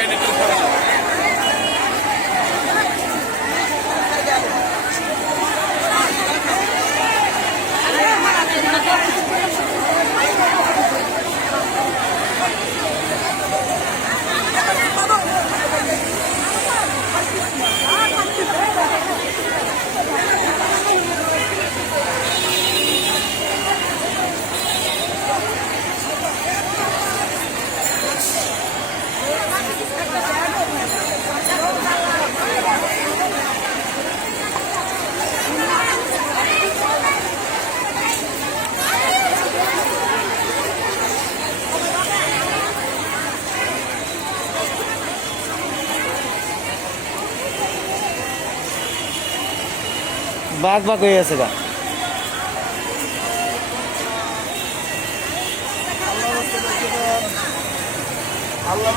Jennifer. বাঘ বাঘ হয়ে আছে গা। আল্লাহ